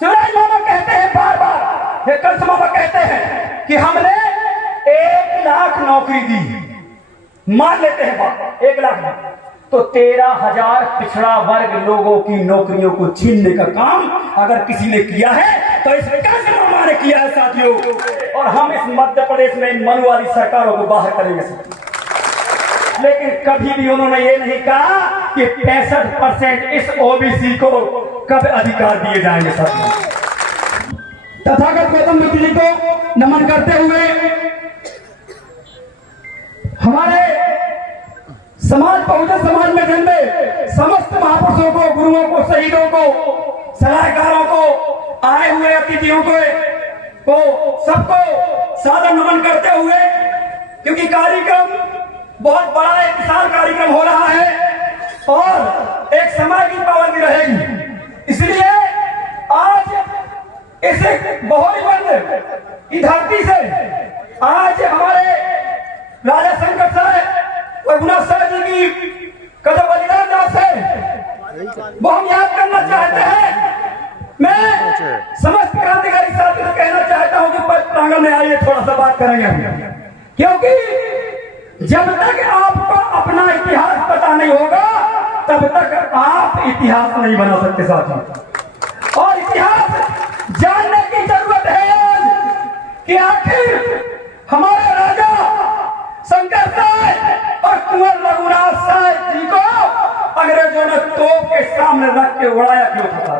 शिवराज मामा कहते हैं बार बार, ये कंस मामा कहते हैं कि हमने 1 लाख नौकरी दी, मान लेते हैं बात 1 लाख, तो 13,000 पिछड़ा वर्ग लोगों की नौकरियों को छीनने का काम अगर किसी ने किया है तो इस कंस मामा ने किया है साथियों। और हम इस मध्य प्रदेश में इन मनु वाली सरकारों को बाहर करेंगे साथियों। लेकिन कभी भी उन्होंने ये नहीं कहा कि 65% इस ओबीसी को कब अधिकार दिए जाएंगे साथियों। तथागत गौतम बुद्ध जी को नमन करते हुए हमारे समाज बहुजन समाज में जन्मे समस्त महापुरुषों को, गुरुओं को, शहीदों को, सलाहकारों को, आए हुए अतिथियों को सबको सादर नमन करते हुए, क्योंकि कार्यक्रम बहुत बड़ा एक विशाल कार्यक्रम हो रहा है और एक समय की पाबंदी रहेगी, इसलिए आज इस बहुबंद की धरती से आज हमारे राजा शंकर साहब रघुनाथ साहब जी की कदम बलिदान दास है वो हम याद करना चाहते हैं। मैं समस्त क्रांतिकारी साथियों से कहना चाहता हूं कि प्रांगण में आइए, थोड़ा सा बात करेंगे, क्योंकि जब तक आपको अपना इतिहास पता नहीं होगा तब तक आप इतिहास नहीं बना सकते साथियों। और इतिहास जानने की जरूरत है आज कि आखिर हमारे राजा शंकर साहब और कुंवर रघुनाथ साहब जी को अंग्रेजों ने तोप के सामने रख के उड़ाया क्यों था।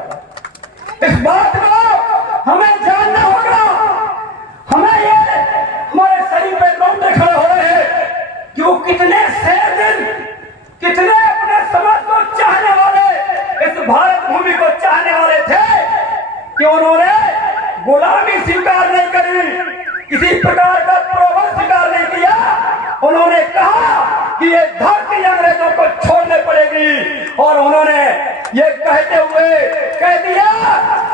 इस बात को हमें जानना होगा। हमें ये हमारे शरीर पे रोंगटे खड़े हो रहे हैं कि वो कितने शेर दिन, कितने अपने समाज को चाहने वाले, इस भारत भूमि को चाहने वाले थे कि उन्होंने गुलामी स्वीकार नहीं करी, किसी प्रकार का प्रलोभन स्वीकार नहीं किया। उन्होंने कहा कि ये धरती अंग्रेजों को छोड़ने पड़ेगी और उन्होंने ये कहते हुए कह दिया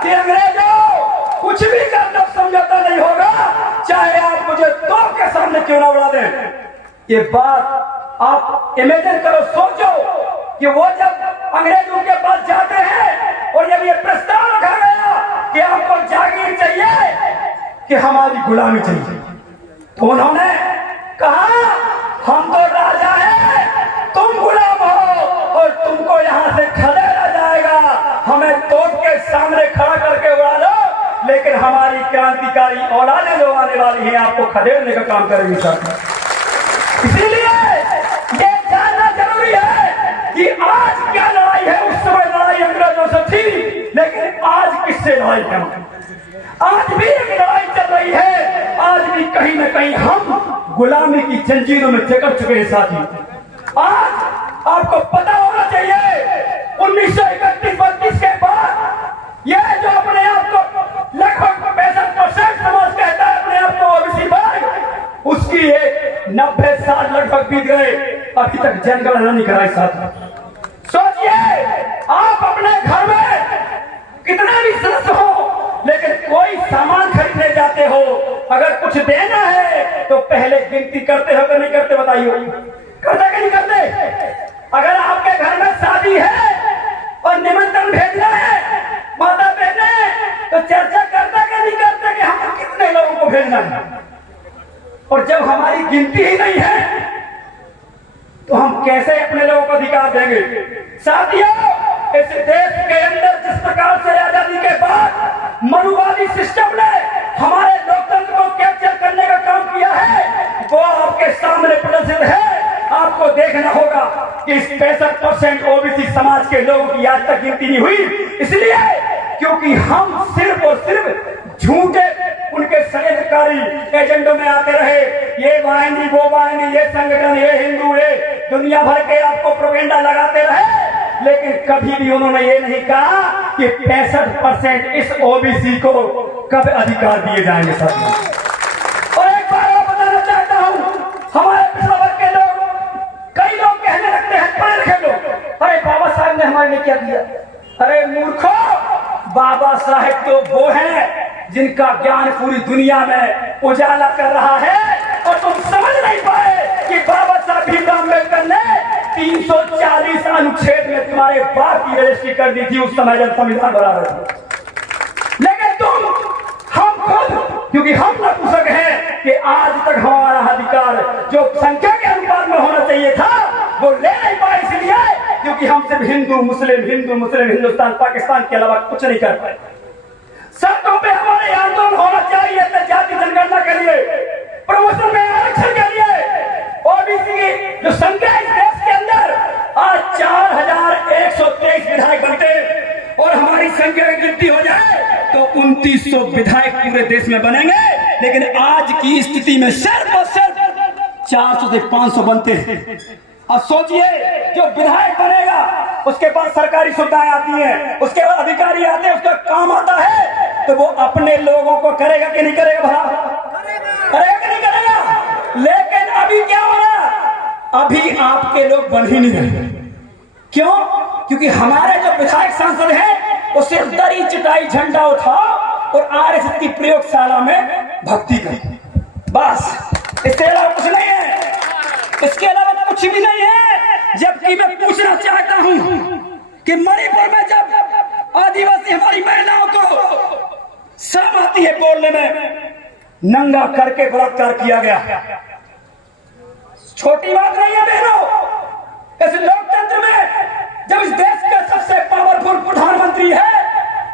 कि अंग्रेजों कुछ भी करना समझौता नहीं होगा, चाहे आप मुझे तोप के सामने क्यों ना उड़ा दें। ये बात आप इमेजिन करो, सोचो कि वो जब अंग्रेज उनके पास जाते हैं और जब ये प्रस्ताव रखा गया कि आपको जागीर चाहिए कि हमारी गुलामी चाहिए, तो उन्होंने कहा हम तो राजा हैं, तुम गुलाम हो और तुमको यहाँ से खदेड़ा जाएगा, हमें तोप के सामने खड़ा करके उड़ा लो, लेकिन हमारी क्रांतिकारी औलादें जो आने वाली हैं आपको खदेड़ने का काम करेंगी सर। इसीलिए ये जानना जरूरी है कि आज क्या लड़ाई है। उस समय लड़ाई अंग्रेजों से थी, लेकिन आज किससे लड़ाई है? आज भी एक लड़ाई चल रही है, आज भी कहीं न कहीं हम गुलामी की जंजीरों में जकड़ चुके हैं साथी। आज आपको पता होना चाहिए 1931-32 के बाद ये जो अपने आप को लगभग 65% समाज कहता है अपने आप को ओबीसी वर्ग, उसकी एक 90 साल लगभग बीत गए, अभी तक जनगणना नहीं कराई साथी। सोचिए आप अपने घर में कितना भी सदस्य हो, लेकिन कोई सामान खरीदने जाते हो, अगर कुछ देना है तो पहले गिनती करते हो कि नहीं करते? बताइए, करते कि नहीं करते? अगर आपके घर में शादी है और निमंत्रण भेजना है माता बहने, तो चर्चा करते कि नहीं करते कि हम कितने लोगों को भेजना है? और जब हमारी गिनती ही नहीं है तो हम कैसे अपने लोगों को अधिकार देंगे? साथियों, इस देश के अंदर जिस प्रकार से आजादी के बाद मनुवादी सिस्टम ने हमारे लोकतंत्र को कैप्चर करने का काम किया है, वो आपके सामने प्रदर्शित है। आपको देखना होगा कि इस 65% ओबीसी समाज के लोगों की आज तक गिनती नहीं हुई, इसलिए क्योंकि हम सिर्फ और सिर्फ झूठे उनके षड्यंत्रकारी एजेंडों में आते रहे। ये वाहिनी, वो वाहिनी, ये संगठन, ये हिंदू, ये दुनिया भर के आपको प्रोपेगेंडा लगाते रहे, लेकिन कभी भी उन्होंने ये नहीं कहा कि 65% इस ओबीसी को कब अधिकार दिए जाएंगे साथियों। और एक बार और बताना चाहता हूं, हमारे पिछड़ा वर्ग के लोग, कई लोग कहने लगते हैं, पढ़े लिखे लोग, अरे बाबा साहब ने हमारे लिए क्या किया? अरे मूर्खों, बाबा साहब तो वो हैं जिनका ज्ञान पूरी दुनिया में उजाला कर रहा है, और तुम समझ नहीं पाए कि बाबा साहब भीमराव अम्बेडकर ने 340 अनुच्छेद में तुम्हारे बाप की रजिस्ट्री कर दी थी उस समय जब संविधान बना रहे थे। क्योंकि हम नपुंसक हैं कि आज तक हमारा अधिकार जो संख्या के अनुपात में होना चाहिए था वो ले नहीं पाए, इसलिए क्योंकि हम सिर्फ हिंदू मुस्लिम हिंदुस्तान पाकिस्तान के अलावा कुछ नहीं कर पाए। सड़कों पे हमारे आंदोलन होना चाहिए जाति जनगणना के लिए, प्रमोशन में आरक्षण के लिए, ओबीसी की जो संख्या इस देश के अंदर आज 4123 विधायक बनते और हमारी संख्या में वृद्धि हो जाए तो 2900 विधायक पूरे देश में बनेंगे। लेकिन आज की स्थिति में सिर्फ और सिर्फ 400 से 500 बनते हैं। अब सोचिए जो विधायक बनेगा उसके पास सरकारी सुविधाएं आती हैं, उसके बाद अधिकारी आते हैं, उसका काम आता है, तो वो अपने लोगों को करेगा कि नहीं करेगा? भला करेगा कि नहीं करेगा? लेकिन अभी क्या हो रहा? अभी आपके लोग बन ही नहीं रहे। क्यों? क्योंकि हमारे जो विधायक सांसद हैं वो सिर्फ दरी चटाई झंडा उठाओ और आरएसएस की प्रयोगशाला में भक्ति करो, बस। इसके अलावा कुछ नहीं है, इसके अलावा कुछ भी नहीं है। जबकि मैं पूछना चाहता हूं कि मणिपुर में जब आदिवासी हमारी महिलाओं को शर्म आती है बोलने में, नंगा करके बलात्कार किया गया, छोटी बात नहीं है बहनों। इस लोकतंत्र में जब इस देश का सबसे पावरफुल प्रधानमंत्री है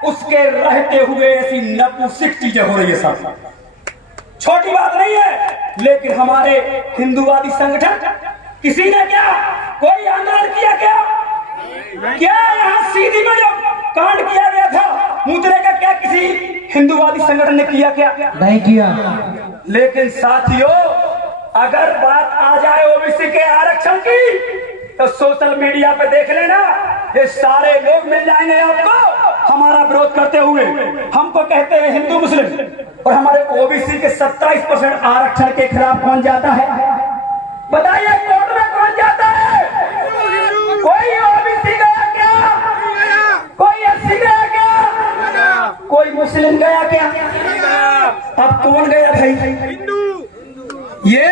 उसके रहते हुए ऐसी नपुंसक चीजें हो रही है साहब, छोटी बात नहीं है। लेकिन हमारे हिंदूवादी संगठन किसी ने क्या कोई आंदोलन किया? क्या यहाँ सीधी में जो कांड किया गया था मुद्रे का, क्या किसी हिंदूवादी संगठन ने किया? क्या नहीं किया। लेकिन साथियों अगर बात आ जाए ओबीसी के आरक्षण की तो सोशल मीडिया पे देख लेना, ये सारे लोग मिल जाएंगे आपको हमारा विरोध करते हुए। हमको कहते हैं हिंदू मुस्लिम, और हमारे ओबीसी के 27% आरक्षण के खिलाफ कौन जाता है? बताइए कोर्ट में कौन जाता है? कोई ओबीसी गया क्या? कोई एससी गया क्या? कोई मुस्लिम गया क्या? अब कौन गया भाई? ये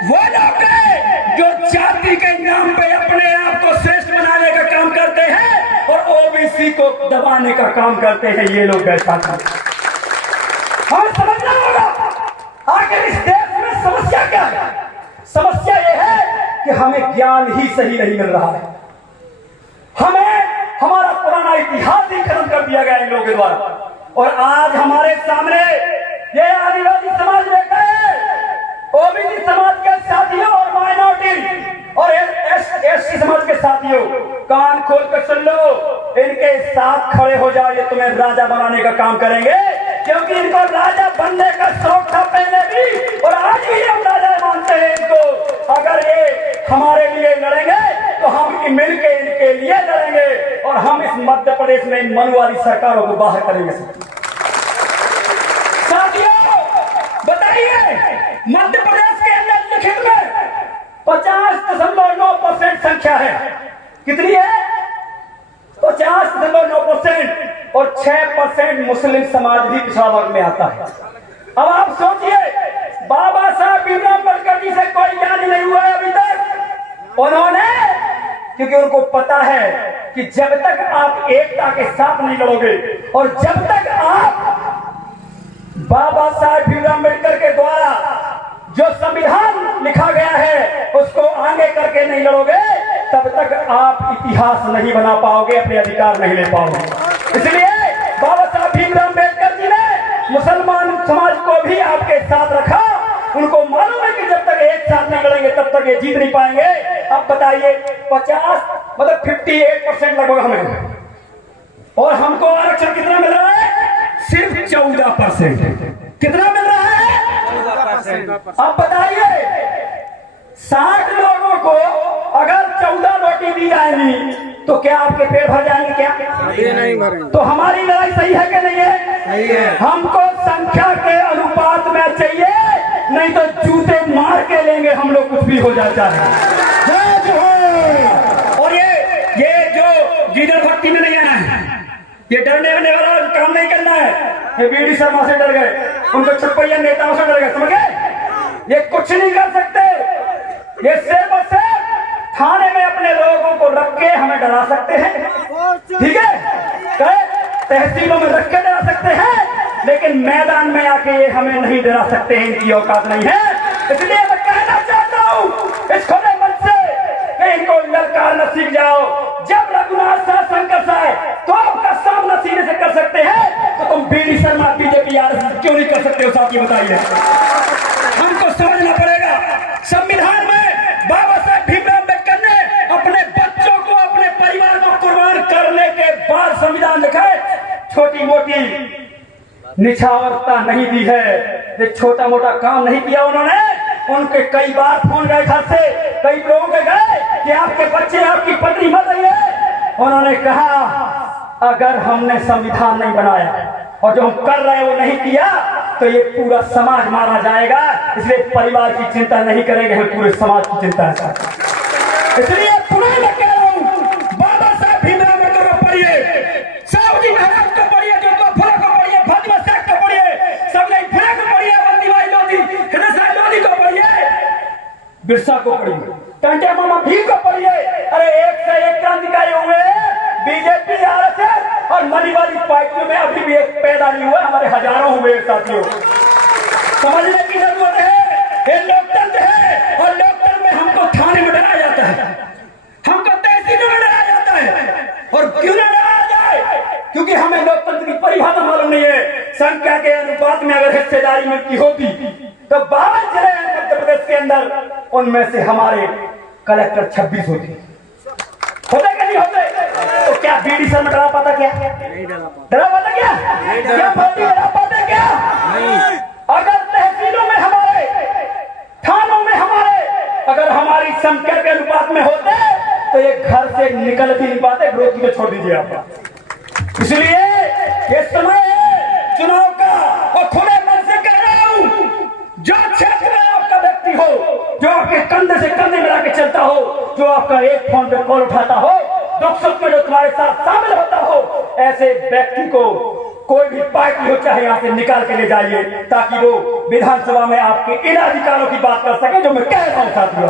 वो लोग हैं जो जाति के नाम पे अपने आप को श्रेष्ठ बनाने का काम करते हैं और ओबीसी को दबाने का काम करते हैं। ये लोग ऐसा करते हैं। हमें समझना होगा आखिर इस देश में समस्या क्या है। समस्या यह है कि हमें ज्ञान ही सही नहीं मिल रहा है। हमें हमारा पुराना इतिहास ही खत्म कर दिया गया इन लोगों के द्वारा, और आज हमारे सामने ये आदिवासी समाज बैठा है, ओबीसी समाज के साथियों और माइनॉरिटी और एससी समाज के साथियों, कान खोल कर सुन लो, इनके साथ खड़े हो जाओ, ये तुम्हें राजा बनाने का काम करेंगे। क्योंकि इनको राजा बनने का शौक था पहले भी, और आज भी हम राजा मानते हैं इनको। अगर ये हमारे लिए लड़ेंगे तो हम मिलकर इनके लिए लड़ेंगे, और हम इस मध्य प्रदेश में इन मनुवादी सरकारों को बाहर करेंगे। साथियों बताइए, मध्य प्रदेश के अंदर लिखित में 50.9% संख्या है। कितनी है? 50.9%, और 6% मुस्लिम समाज भी पिछड़ा वर्ग में आता है। अब आप सोचिए, बाबा साहब भीमराव अम्बेडकर जी से कोई ज्ञान नहीं हुआ है अभी तक। उन्होंने, क्योंकि उनको पता है कि जब तक आप एकता के साथ नहीं लड़ोगे, और जब तक आप बाबा साहब भीमराव अम्बेडकर के द्वारा जो संविधान लिखा गया है उसको आगे करके नहीं लड़ोगे, तब तक आप इतिहास नहीं बना पाओगे, अपने अधिकार नहीं ले पाओगे। इसलिए बाबा साहब भीमराव अम्बेडकर जी ने मुसलमान समाज को भी आपके साथ रखा। उनको मालूम है कि जब तक एक साथ नहीं लड़ेंगे तब तक ये जीत नहीं पाएंगे। अब बताइए 58% लगभग हमें, और हमको आरक्षण कितना मिल रहा है? सिर्फ 14%। कितना मिल रहा है? 14%। अब बताइए 60 लोगों को अगर 14 रोटी दी जाएगी तो क्या आपके पेट भर जाएंगे? क्या नहीं भरेंगे। तो हमारी लड़ाई सही है कि नहीं है? सही है। हमको संख्या के अनुपात में चाहिए, नहीं तो जूते मार के लेंगे हम लोग, कुछ भी हो जाता है। और ये जो लीडर भक्ति में नहीं आना है, ये डरने वाला काम नहीं करना है। ये बीडी शर्मा से डर गए, उनको छुपैया नेताओं से डर गए, समझ गए? ये कुछ नहीं कर सकते। ये सिर्फ और सिर्फ थाने में अपने लोगों को रख के हमें डरा सकते हैं, ठीक है? तहसीलों में रख के डरा सकते हैं, लेकिन मैदान में आके ये हमें नहीं डरा सकते हैं, इनकी औकात नहीं है। इसलिए मैं कहना चाहता हूँ इस खुले मन से कि इनको ललकारना सीख जाओ। जब रघुनाथ शाह संकट आए तो आपका सामना सीने से कर सकते हैं, तो तुम बीडी शर्मा बीजेपी आरएसएस क्यों नहीं कर सकते हो साथी, बताइए। हमको समझना पड़ेगा, संविधान में बाबा साहब भीमराव अम्बेडकर ने अपने बच्चों को, अपने परिवार को कुर्बान करने के बाद संविधान लिखा है। छोटी मोटी निछावरता नहीं दी है, एक छोटा मोटा काम नहीं किया उन्होंने। उनके कई बार फोन गए घर से, कई लोगों के गए कि आपके बच्चे, आपकी पत्नी मर रही है। उन्होंने कहा अगर हमने संविधान नहीं बनाया और जो हम कर रहे हैं वो नहीं किया तो ये पूरा समाज मारा जाएगा। इसलिए परिवार की चिंता नहीं करेंगे, हम पूरे समाज की चिंता है। इसलिए पुनः मैं कह रहा हूँ, बाबा साहब भीमराव अम्बेडकर को पढ़िए, साहूजी महाराज को पढ़िए, ज्योतिबा फुले को पढ़िए, फातिमा शेख को पढ़िए, सबने फुले को पढ़िए, बंदीभाई लोधी, हृदय लोधी को पढ़िए, बिरसा को पढ़िए, टंटे मामा भीम को पढ़िए। अरे एक से एक क्रांतिकारी हुए, बीजेपी आरएसएस और मनीवादी पार्टियों में अभी भी एक पैदा नहीं हुआ, हमारे हजारों हुए साथियों। समझने की जरूरत है, ये लोकतंत्र है और लोकतंत्र में हमको थाने में डराया जाता है, हमको तहसीलों में डराया जाता है। और क्यों ना डराया जाए? क्योंकि हमें लोकतंत्र की परिभाषा मालूम नहीं है। संख्या के अनुपात में अगर हिस्सेदारी मिलती होती तो 52 जिले मध्य प्रदेश के अंदर, उनमें से हमारे कलेक्टर 26 होते कि नहीं होते? तो क्या बीडी सर में डरा पाता क्या? डरा पाता क्या? क्या मोदी डरा पाते क्या? अगर तहसीलों में हमारे, थानों में हमारे, अगर हमारी संख्या के अनुपात में होते तो ये घर से निकल भी नहीं पाते, विरोधी को छोड़ दीजिए आप। इसलिए ये समय है चुनाव का, और खुले मन से कह रहा हूं, जो क्षेत्र में आपका व्यक्ति हो, जो आपके कंधे से कंधे मिला के चलता हो, जो आपका एक फोन पे कॉल उठाता हो, दुख सुख में जो तुम्हारे साथ शामिल होता हो, ऐसे व्यक्ति को कोई भी पार्टी हो चाहे यहाँ से निकाल के ले जाइए, ताकि वो विधानसभा में आपके इन अधिकारों की बात कर सके जो मैं कह रहा हूँ साथियों।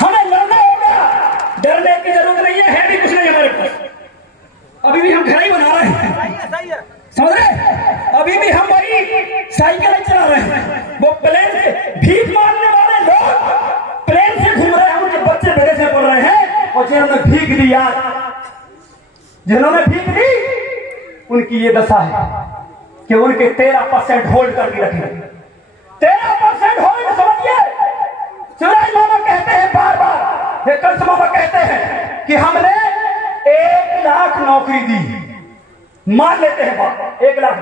हमें लड़ना होगा, डरने की जरूरत नहीं है भी कुछ नहीं हमारे पास। अभी भी हम घर ही बना रहे हैं, समझ रहे? अभी भी हम वही साइकिल चला रहे हैं। वो प्लेन से भीख मांगने वाले लोग प्लेन से घूम रहे हैं, उनके बच्चे विदेश में पढ़ रहे हैं, और जिन्होंने भीख दी यार, जिन्होंने भीख दी उनकी ये दशा है कि उनके 13% होल्ड करके रखे। 13% होल्ड, समझिए। शिवराज मामा कहते हैं बार बार, ये कंस मामा कहते हैं कि हमने 1 लाख नौकरी दी, मान लेते हैं बात 1 लाख,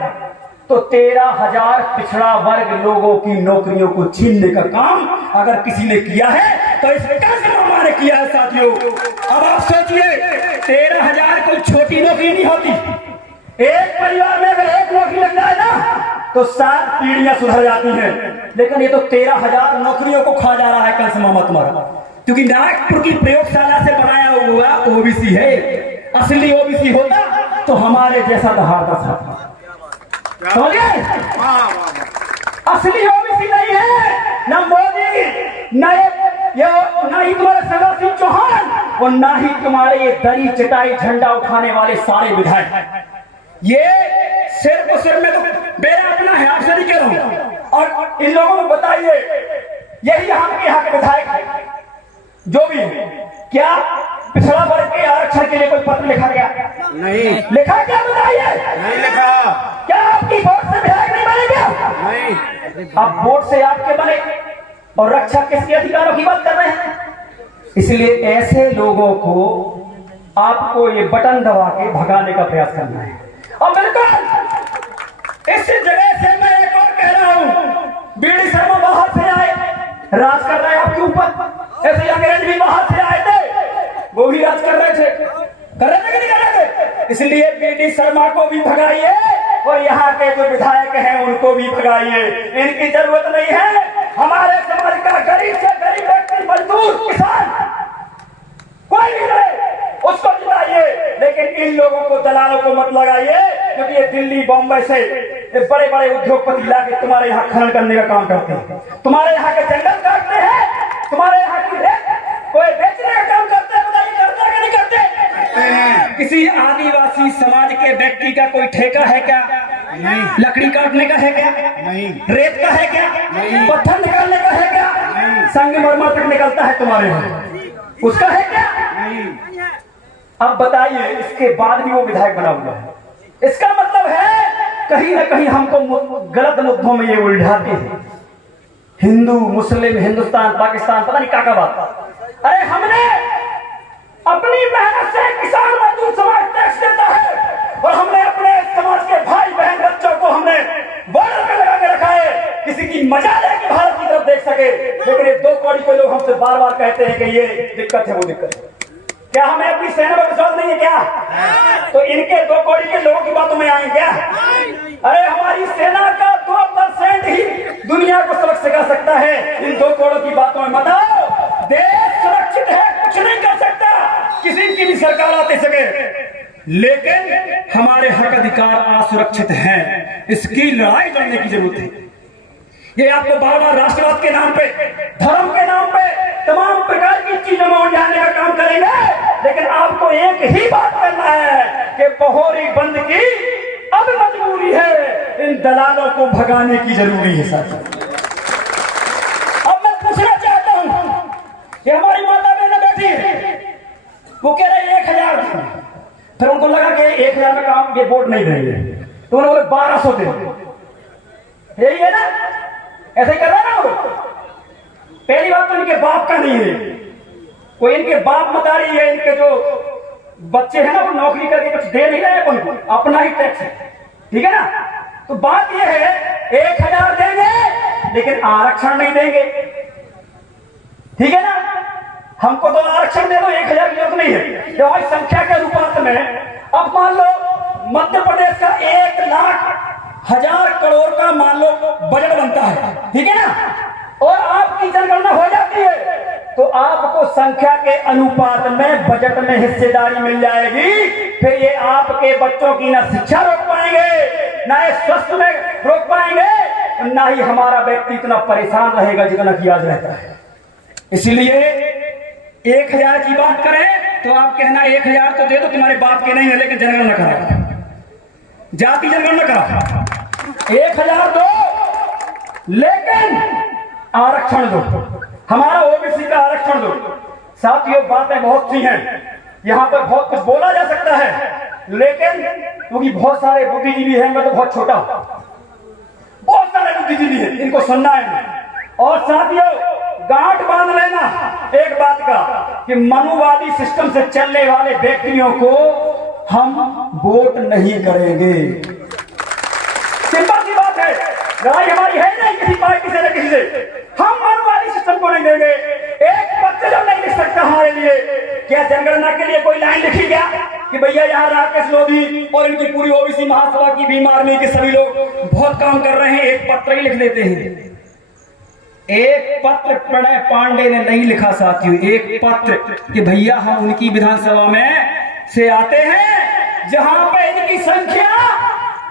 तो 13,000 पिछड़ा वर्ग लोगों की नौकरियों को छीनने का काम अगर किसी ने किया है तो इस कंस मामा ने किया है साथियों। अब आप सोचिए, 13,000 कोई छोटी नौकरी नहीं होती। एक परिवार में अगर एक नौकरी लग जाए ना तो 7 पीढ़ियां सुधर जाती हैं, लेकिन ये तो 13,000 नौकरियों को खा जा रहा है कंस मामा तुम्हारा, क्योंकि नागपुर की प्रयोगशाला से बनाया हुआ ओबीसी है। असली ओबीसी होता तो हमारे जैसा दहाड़ता था, समझिए। असली ओबीसी नहीं है, न मोदी, न ही तुम्हारे शिवराज सिंह चौहान, और न ही तुम्हारे ये दरी चटाई झंडा उठाने वाले सारे विधायक। ये सिर्फ और सिर्फ में तो मेरा अपना है, आपसे नहीं कह रहा हूं। और इन लोगों को बताइए, यही यहाँ के विधायक है जो भी, क्या पिछड़ा वर्ग के आरक्षण के लिए कोई पत्र लिखा गया? नहीं लिखा। क्या बताइए? नहीं लिखा। क्या आपकी वोट से विधायक नहीं बने क्या? नहीं। अब वोट से आपके बने और रक्षा किसके अधिकारों की बात कर रहे हैं? इसलिए ऐसे लोगों को आपको ये बटन दबा के भगाने का प्रयास करना है। और बिल्कुल इस जगह से मैं एक और कह रहा हूं, बीडी शर्मा बाहर से आए, राज कर रहे हैं आपके ऊपर। ऐसे अंग्रेज भी बाहर से आए थे, वो भी राज कर रहे थे, कर रहे थे कि नहीं कर रहे थे? इसलिए बीडी शर्मा को भी भगाइए और यहाँ के जो विधायक हैं उनको भी भगाइए। इनकी जरूरत नहीं है। हमारे समाज का गरीब से गरीब व्यक्ति, मजदूर, किसान, कोई भी रहे उसको जिताइए, लेकिन इन लोगों को, दलालों को मत लगाइए, क्योंकि ये दिल्ली बॉम्बे से बड़े बड़े उद्योगपति लाके तुम्हारे यहाँ खनन करने का काम करते हैं, तुम्हारे यहाँ के जंगल काटते हैं, तुम्हारे यहाँ की कोई बेचने का काम करते हैं। बताइए करते हैं कि नहीं करते? किसी आदिवासी समाज के व्यक्ति का कोई ठेका है क्या? नहीं। लकड़ी काटने का है क्या? नहीं। रेत का है क्या? नहीं। पत्थर निकालने का है क्या? नहीं। संगमरमर तक निकलता है तुम्हारे यहाँ, उसका है क्या? नहीं। अब बताइए, इसके बाद भी वो विधायक बना हुआ है। इसका मतलब है कहीं ना कहीं हमको गलत मुद्दों में ये उलझाते हैं। हिंदू मुस्लिम, हिंदुस्तान पाकिस्तान, पता नहीं क्या बात। अरे हमने अपनी मेहनत से किसान मजदूर समाज टैक्स देता है और हमने अपने समाज के भाई बहन बच्चों को हमने बॉर्डर पे लगा के रखा है, किसी की मजा ले कि भारत की तरफ देख सके। लेकिन ये 2 कौड़ी के लोग हमसे बार बार कहते हैं कि ये दिक्कत है, वो दिक्कत है। क्या हमें अपनी सेना पर विश्वास नहीं है क्या? तो इनके 2 कौड़ी के लोगों की बातों में आए क्या? अरे हमारी सेना का 2% ही दुनिया को सबक सिखा सकता है, इन 2 कौड़ों की बातों में मत आओ। देश सुरक्षित है, कुछ नहीं कर सकता किसी की भी सरकार आते सके, लेकिन हमारे हक अधिकार असुरक्षित हैं, इसकी लड़ाई लड़ने की जरूरत है। ये आपको बार बार राष्ट्रवाद के नाम पे, धर्म के नाम पे तमाम प्रकार की चीजों में उलझाने का काम करेंगे, लेकिन आपको एक ही बात करना है कि पोहोरी बंद की अब मजबूरी है, इन दलालों को भगाने की जरूरी है साथियों। अब मैं पूछना चाहता हूं कि हमारी माता बहन बैठी है, वो कह रहे 1000, फिर उनको लगा कि 1000 में काम ये वोट नहीं देंगे, तो उन्होंने बोले 1200 दे। यही है ना, ऐसे ही कर रहा ना वो। पहली बात तो इनके बाप का नहीं है, कोई इनके बाप बता रही है, इनके जो बच्चे हैं ना वो नौकरी करके कुछ दे नहीं रहे उनको, अपना ही टैक्स है, ठीक है ना। तो बात यह है 1000 देंगे लेकिन आरक्षण नहीं देंगे, ठीक है ना। हमको तो आरक्षण दे दो, 1000 की जरूरत नहीं है। जब हमारी संख्या के अनुपात में, अब मान लो मध्य प्रदेश का 1,00,000 करोड़ का मान लो बजट बनता है, ठीक है ना, और आपकी जनगणना हो जाती है तो आपको संख्या के अनुपात में बजट में हिस्सेदारी मिल जाएगी। फिर ये आपके बच्चों की ना शिक्षा रोक पाएंगे, ना ये स्वास्थ्य में रोक पाएंगे, ना ही हमारा व्यक्ति इतना परेशान रहेगा जितना कि आज रहता है। इसलिए 1000 की बात करें तो आप कहना 1000 तो दे दो, तुम्हारे बाप के नहीं है, लेकिन जनगणना करा, जाति जनगणना करा। 1000 दो लेकिन आरक्षण दो, हमारा ओबीसी का आरक्षण दो। साथियों, बातें बहुत सी हैं, यहाँ पर बहुत कुछ बोला जा सकता है, लेकिन क्योंकि बहुत सारे बुद्धिजीवी हैं, मैं तो बहुत छोटा हूं, बहुत सारे बुद्धिजीवी हैं, इनको सुनना है। और साथियों, गांठ बांध लेना एक बात का कि मनुवादी सिस्टम से चलने वाले व्यक्तियों को हम वोट नहीं करेंगे। सिंपल सी बात है, लड़ाई हमारी है नहीं किसी पार्टी से न किसी से, हम मनुवादी सिस्टम को नहीं देंगे। एक पत्र जो नहीं लिख सकता हमारे लिए, क्या जनगणना के लिए कोई लाइन लिखी क्या कि भैया यहाँ राकेश लोधी और इनकी पूरी ओबीसी महासभा की भीम आर्मी के सभी लोग बहुत काम कर रहे हैं, एक पत्र ही लिख देते हैं। एक पत्र प्रणय पांडे ने नहीं लिखा साथियों, एक पत्र कि भैया हम उनकी विधानसभा में से आते हैं जहां पे इनकी संख्या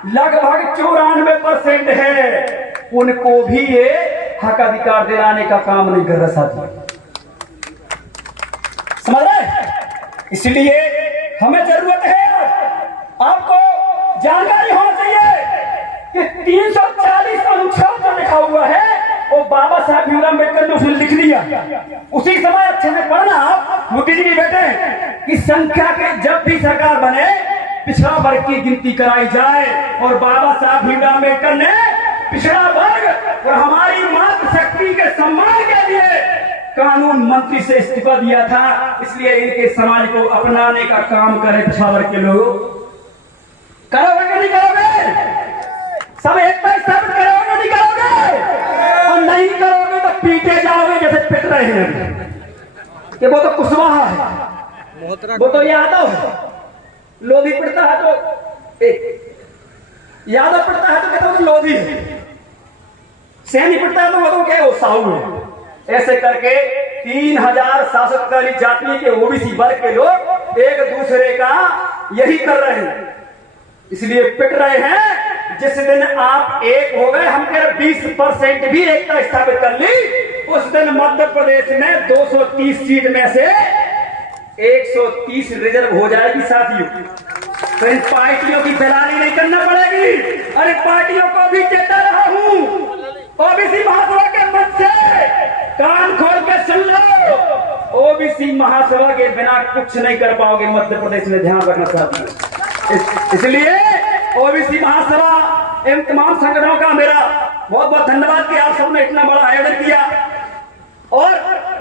लगभग 94% है, उनको भी ये हक अधिकार दिलाने का काम नहीं कर रहा साथियों, समझ रहे। इसलिए हमें जरूरत है, आपको जानकारी होना चाहिए कि 340 अनुच्छेद जो लिखा हुआ है वो बाबा साहब भीमराव अम्बेडकर ने उसने लिख दिया। उसी समय अच्छे से पढ़ना आप बुद्धिजीवी बेटे कि संख्या के जब भी सरकार बने पिछड़ा वर्ग की गिनती कराई जाए, और बाबा साहब भीमराव अम्बेडकर ने पिछड़ा वर्ग और हमारी मातृशक्ति के सम्मान के लिए कानून मंत्री से इस्तीफा दिया था। इसलिए इनके समाज को अपनाने का काम करें पिछड़ा वर्ग के लोग। करोगे कि नहीं करोगे? सब एक पर स्थापित करोगे नहीं करोगे? और नहीं करोगे तो पीटे जाओगे जैसे पिट रहे हैं कि वो तो कुशवाहा है, वो तो यादव है। लोधी पिटता है तो यादव पिटता है तो कहते हो लोधी है, सैनी पिटता है तो वो तो क्या वो साहू है। ऐसे करके 3743 जाति के ओबीसी वर्ग के लोग एक दूसरे का यही कर रहे हैं, इसलिए पिट रहे हैं। जिस दिन आप एक हो गए, हम कह रहे 20% भी एकता स्थापित कर ली, उस दिन मध्य प्रदेश में 230 सीट में से 130 रिजर्व हो जाएगी साथियों। तो इन पार्टियों की दलाली नहीं करना पड़ेगी, अरे पार्टियों को भी चेता रहा हूँ। ओबीसी महासभा के मंच से कान खोल के सुन लो, ओबीसी महासभा के बिना कुछ नहीं कर पाओगे मध्य प्रदेश में, ध्यान रखना चाहती हूँ। इसलिए ओबीसी महासभा एवं तमाम संगठनों का मेरा बहुत बहुत धन्यवाद कि आप सबने इतना बड़ा आयोजन किया। और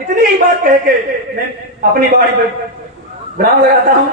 इतनी ही बात कह के मैं अपनी बाड़ी पे विराम लगाता हूँ।